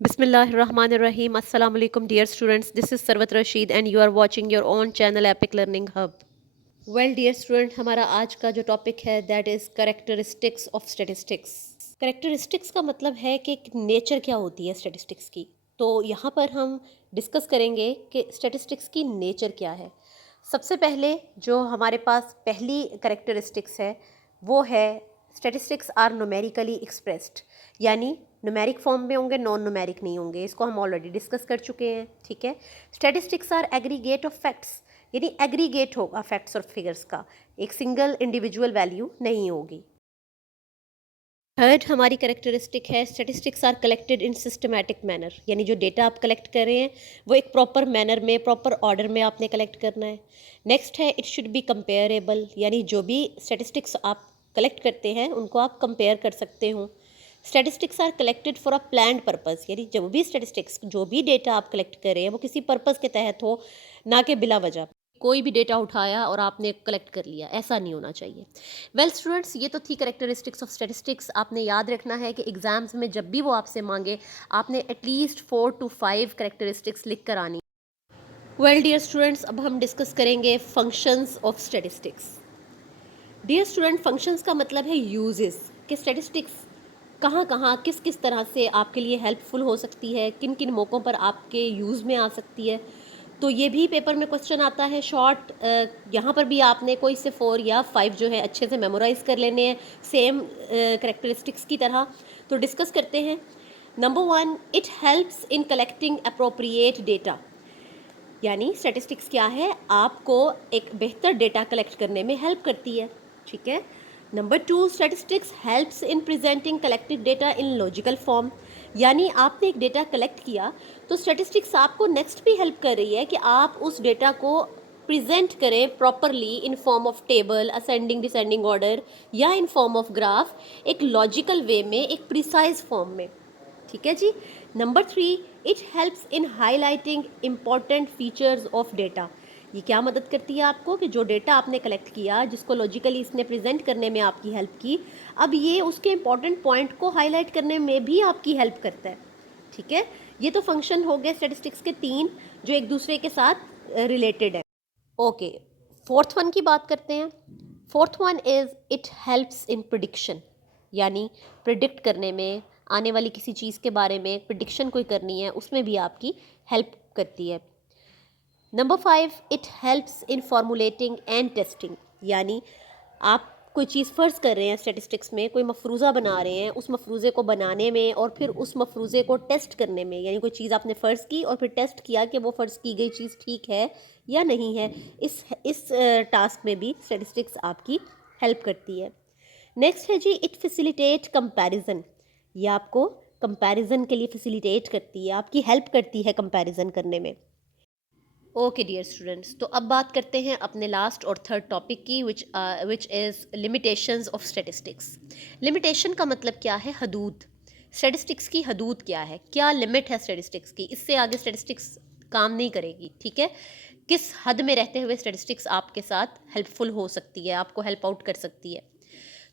Bismillahirrahmanirrahim. Assalamu alaikum, dear students. This is Sarwat Rashid and you are watching your own channel Epic Learning Hub. Well, dear student, हमारा आज का जो topic है that is characteristics of statistics. Characteristics का मतलब है कि nature क्या होती है स्टैटिस्टिक्स की. तो यहाँ पर हम डिस्कस करेंगे कि स्टैटिस्टिक्स की नेचर क्या है. सबसे पहले जो हमारे पास पहली करेक्टरिस्टिक्स है वो है स्टैटिस्टिक्स आर न्यूमेरिकली एक्सप्रेस्ड, यानी न्यूमेरिक फॉर्म में होंगे, नॉन न्यूमेरिक नहीं होंगे. इसको हम ऑलरेडी डिस्कस कर चुके हैं. ठीक है. Statistics are aggregate of facts, यानी एग्रीगेट होगा फैक्ट्स और फिगर्स का, एक सिंगल इंडिविजुअल वैल्यू नहीं होगी. थर्ड हमारी करेक्टरिस्टिक है statistics are collected in systematic manner, यानी जो डेटा आप कलेक्ट कर रहे हैं वो एक प्रॉपर मैनर में, प्रॉपर ऑर्डर में आपने कलेक्ट करना है. नेक्स्ट है इट शुड बी कंपेयरेबल, यानी जो भी स्टैटिस्टिक्स आप कलेक्ट करते हैं उनको आप कंपेयर कर सकते हो. Statistics are collected for a planned purpose, यानी जो भी स्टैटिस्टिक्स, जो भी डेटा आप कलेक्ट कर रहे हैं वो किसी पर्पस के तहत हो, ना कि बिला वजह कोई भी डेटा उठाया और आपने कलेक्ट कर लिया, ऐसा नहीं होना चाहिए. वेल स्टूडेंट्स, ये तो थी करेक्टरिस्टिक्स ऑफ स्टैटिस्टिक्स. आपने याद रखना है कि एग्जाम्स में जब भी वो आपसे मांगे आपने एटलीस्ट 4 to 5 करेक्टरिस्टिक्स लिख कर आनी. वेल डियर स्टूडेंट्स, अब हम डिस्कस करेंगे functions of statistics. Dear student, functions का मतलब है यूजेस, कि स्टैटिस्टिक्स कहाँ कहाँ किस किस तरह से आपके लिए हेल्पफुल हो सकती है, किन किन मौक़ों पर आपके यूज़ में आ सकती है. तो ये भी पेपर में क्वेश्चन आता है शॉर्ट. यहाँ पर भी आपने कोई से 4 या 5 जो है अच्छे से मेमोराइज़ कर लेने हैं, सेम करेक्टरिस्टिक्स की तरह. तो डिस्कस करते हैं. Number 1, it helps in collecting appropriate data, यानी स्टैटिस्टिक्स क्या है, आपको एक बेहतर डेटा कलेक्ट करने में हेल्प करती है. ठीक है. Number 2, statistics helps in presenting collected data in logical form, यानी आपने एक डेटा कलेक्ट किया तो स्टैटिस्टिक्स आपको नेक्स्ट भी हेल्प कर रही है कि आप उस डेटा को प्रेजेंट करें properly in form of table, ascending descending order, या इन फॉर्म ऑफ ग्राफ, एक लॉजिकल वे में, एक प्रिसाइज फॉर्म में. ठीक है जी. Number 3, it helps in highlighting important features of data. ये क्या मदद करती है आपको कि जो डेटा आपने कलेक्ट किया, जिसको लॉजिकली इसने प्रेजेंट करने में आपकी हेल्प की, अब ये उसके इम्पॉर्टेंट पॉइंट को हाईलाइट करने में भी आपकी हेल्प करता है. ठीक है. ये तो फंक्शन हो गए स्टैटिस्टिक्स के 3 जो एक दूसरे के साथ रिलेटेड है. ओके. फोर्थ वन की बात करते हैं. Fourth one is it helps in prediction, यानी प्रिडिक्ट करने में, आने वाली किसी चीज़ के बारे में प्रिडिक्शन कोई करनी है उसमें भी आपकी हेल्प करती है. Number 5, it helps in formulating and testing, यानी आप कोई चीज़ फ़र्ज़ कर रहे हैं स्टैटिस्टिक्स में, कोई मफरूज़ा बना रहे हैं, उस मफरूज़े को बनाने में और फिर उस मफरूज़े को टेस्ट करने में, यानी कोई चीज़ आपने फ़र्ज़ की और फिर टेस्ट किया कि वो फ़र्ज़ की गई चीज़ ठीक है या नहीं है, इस टास्क में भी स्टैटिस्टिक्स आपकी हेल्प करती है. नेक्स्ट है जी इट फैसिलिटेट कंपैरिजन, ये आपको कंपैरिजन के लिए फैसिलिटेट करती है, आपकी हेल्प करती है कंपैरिजन करने में. ओके डियर स्टूडेंट्स, तो अब बात करते हैं अपने लास्ट और थर्ड टॉपिक की, which is limitations of statistics. Limitation का मतलब क्या है, हदूद. स्टैटिस्टिक्स की हदूद क्या है, क्या लिमिट है स्टैटिस्टिक्स की, इससे आगे स्टैटिस्टिक्स काम नहीं करेगी. ठीक है. किस हद में रहते हुए स्टैटिस्टिक्स आपके साथ हेल्पफुल हो सकती है, आपको हेल्प आउट कर सकती है.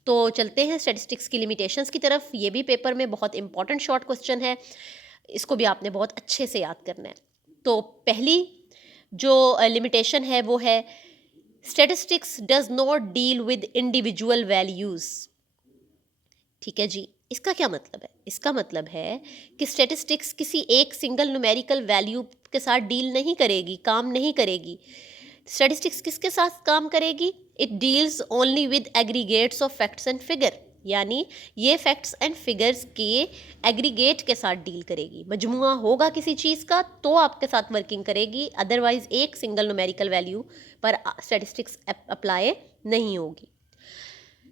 तो चलते हैं स्टैटिस्टिक्स की लिमिटेशंस की तरफ. ये भी पेपर में बहुत इंपॉर्टेंट शॉर्ट क्वेश्चन है, इसको भी आपने बहुत अच्छे से याद करना है. तो पहली जो लिमिटेशन है वो है statistics does not deal with individual values. ठीक है जी. इसका क्या मतलब है, इसका मतलब है कि स्टैटिस्टिक्स किसी एक सिंगल न्यूमेरिकल वैल्यू के साथ डील नहीं करेगी, काम नहीं करेगी. स्टैटिस्टिक्स किसके साथ काम करेगी, it deals only with aggregates of facts and figure, यानी ये फैक्ट्स एंड फिगर्स के एग्रीगेट के साथ डील करेगी. मजमुआ होगा किसी चीज़ का तो आपके साथ वर्किंग करेगी, अदरवाइज एक सिंगल न्यूमेरिकल वैल्यू पर स्टैटिस्टिक्स अप्लाई नहीं होगी.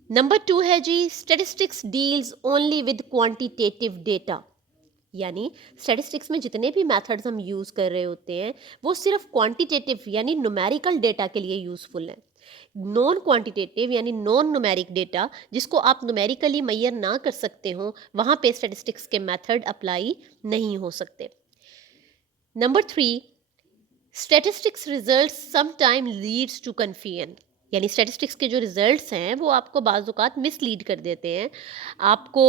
नंबर 2 है जी statistics deals only with quantitative data, यानी स्टैटिस्टिक्स में जितने भी मेथड्स हम यूज़ कर रहे होते हैं वो सिर्फ क्वांटिटेटिव यानी न्यूमेरिकल डेटा के लिए यूज़फुल हैं. नॉन क्वांटिटेटिव यानी नॉन न्यूमेरिक डेटा, जिसको आप न्यूमेरिकली मैयर ना कर सकते हो, वहाँ पे स्टैटिस्टिक्स के मेथड अप्लाई नहीं हो सकते. Number 3, statistics results sometime leads to confusion, यानी स्टैटिस्टिक्स के जो रिजल्ट्स हैं वो आपको बाज़ औक़ात मिसलीड कर देते हैं, आपको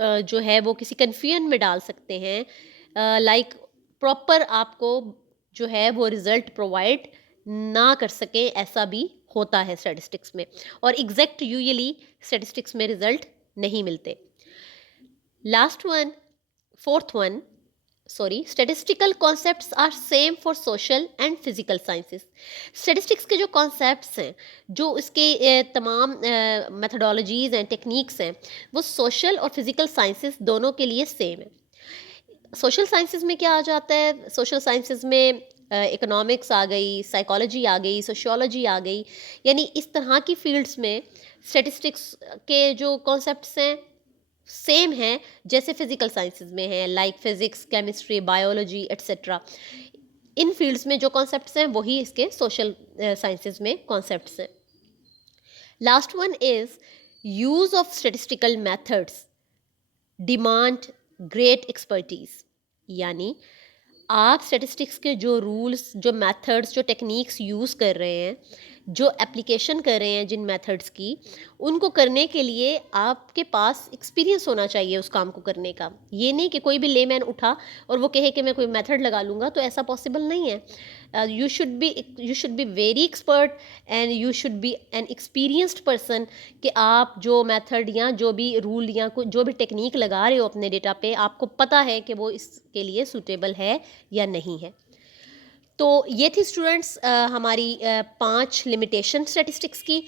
जो है वो किसी कन्फ्यूजन में डाल सकते हैं, लाइक प्रॉपर आपको जो है वो रिजल्ट प्रोवाइड ना कर सकें, ऐसा भी होता है स्टैटिस्टिक्स में। और एग्जैक्ट यूजुअली स्टैटिस्टिक्स में रिजल्ट नहीं मिलते। Last one, fourth one, sorry, statistical concepts are same for social and physical sciences. Statistics के जो कॉन्सेप्ट्स हैं, जो इसके तमाम मेथडोलॉजीज एंड टेक्निक्स हैं, वो सोशल और फिजिकल साइंसेस दोनों के लिए सेम है। सोशल साइंसेस में क्या आ जाता है? सोशल साइंसेस में इकोनॉमिक्स आ गई, साइकोलॉजी आ गई, सोशियोलॉजी आ गई, यानी इस तरह की फील्ड्स में स्टैटिस्टिक्स के जो कॉन्सेप्ट्स हैं सेम हैं जैसे फिजिकल साइंसेज में है, like physics, chemistry, biology etcetera. इन फील्ड्स में जो कॉन्सेप्ट्स हैं वही इसके सोशल साइंसेज में कॉन्सेप्ट्स हैं। Last one is use of statistical methods demand great expertise, यानी आप स्टैटिस्टिक्स के जो रूल्स, जो मेथड्स, जो टेक्निक्स यूज़ कर रहे हैं, जो एप्लीकेशन कर रहे हैं जिन मेथड्स की, उनको करने के लिए आपके पास एक्सपीरियंस होना चाहिए उस काम को करने का। ये नहीं कि कोई भी लेमैन उठा और वो कहे कि मैं कोई मेथड लगा लूँगा, तो ऐसा पॉसिबल नहीं है। You should be very expert and you should be N experienced person कि आप जो मेथड या जो भी रूल या जो भी टेक्निक लगा रहे हो अपने डेटा पे, आपको पता है कि वो इसके लिए सूटेबल है या नहीं है। तो ये थी स्टूडेंट्स हमारी 5 लिमिटेशन स्टैटिस्टिक्स की।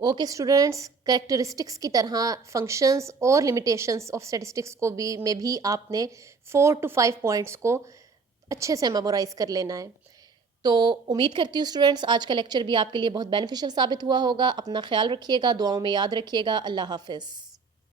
ओके स्टूडेंट्स, कैरेक्टरिस्टिक्स की तरह फंक्शंस और लिमिटेशंस ऑफ स्टैटिस्टिक्स को भी में भी आपने 4 to 5 पॉइंट्स को अच्छे से मेमोराइज़ कर लेना है। तो उम्मीद करती हूँ स्टूडेंट्स आज का लेक्चर भी आपके लिए बहुत बेनिफिशियल साबित हुआ होगा। अपना ख्याल रखिएगा, दुआओं में याद रखिएगा। अल्लाह हाफ़िज़।